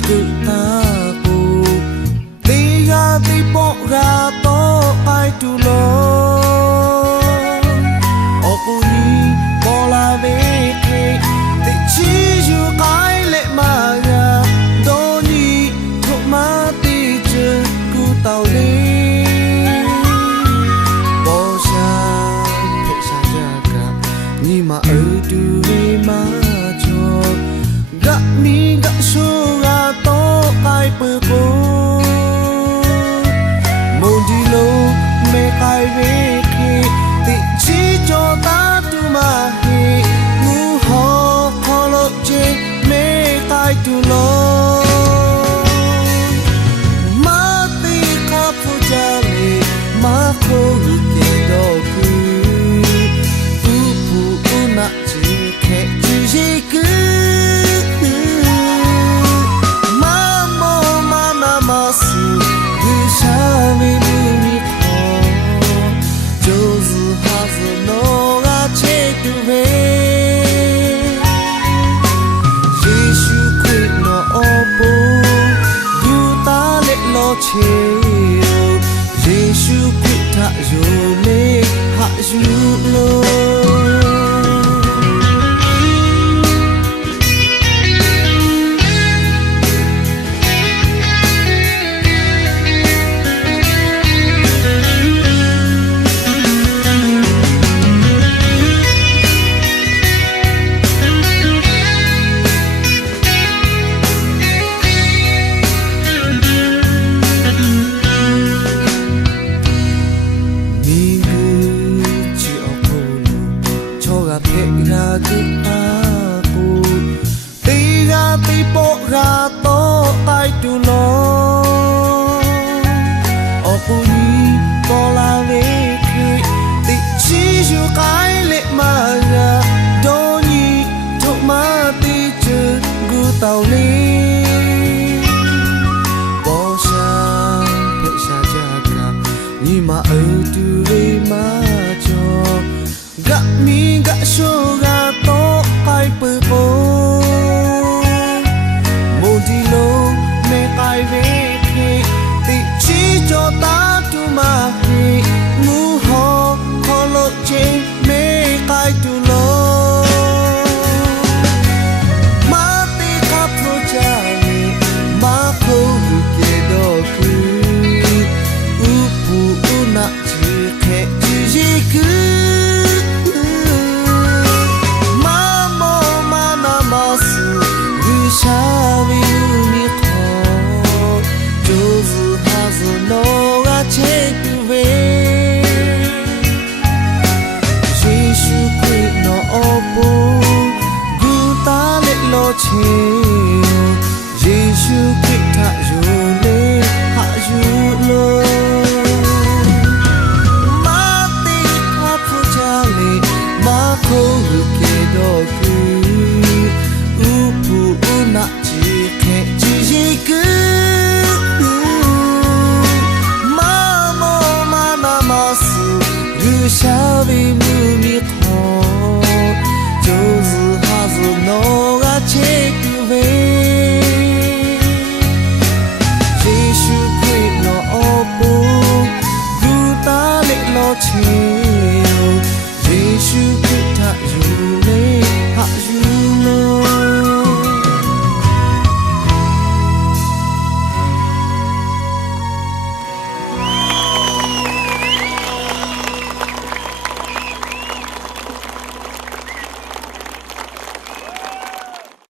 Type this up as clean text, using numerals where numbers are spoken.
ketaku tiga tipok gato kai tulo aku ni bola beke ti chiju kai le maya doni thuk mati je ku tau le bo sha phe sha jaga ni ma tu ma cho ga mi ga so ga to kai pu ko mon di lo me kai ve ki ti chi cho ta tu ma he nu ho kho lo che me kai tu lo ma ti ka pu ja le ma ko ni ke do ku pu pu na chi ke chi ji ku Giêsu quyết hạ dù lê hạ dù lô ketaku tiga tipok gato kai tulo aku ni bola veke ti chiju kai le maya doni thuk mati je gu tau le bo sha phe sha jaga ni ma tu ve ma cho ga mi ga so ga to kai pu ko mo di lo me kai ve ki ti chi cho ta tu ma he mu ho kho lo che me kai tu lo ma ti ka pro cha ni ma ko ke do ku u pu u na chi ke chi ji ku Giêsu quyết hạ dù